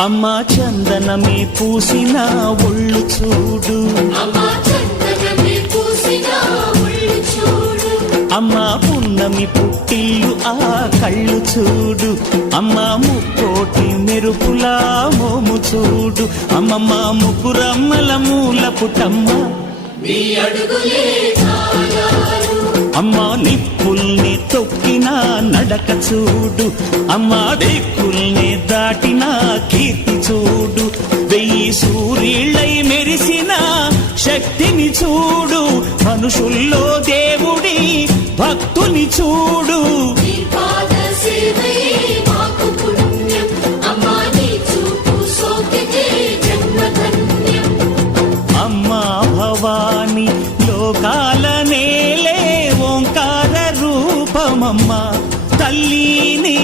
అమ్మా చందనమే పూసిన ఒళ్ళు చూడు, అమ్మా పున్నమి పుట్టిల్లు ఆ కళ్ళు చూడు, అమ్మా ముక్కోటి మెరుపులా మోము చూడు, అమ్మమ్మ ముగ్గురమ్మల మూల పుటమ్మ అమ్మా నిప్పుల్ని తొక్కిన నడక చూడు, అమ్మా దిక్కుల్ని దాటిన కీర్తి చూడు, 1000 సూర్యుళ్ళై మెరిసిన శక్తిని చూడు, మనుషుల్లో దేవుడి భక్తుని చూడు.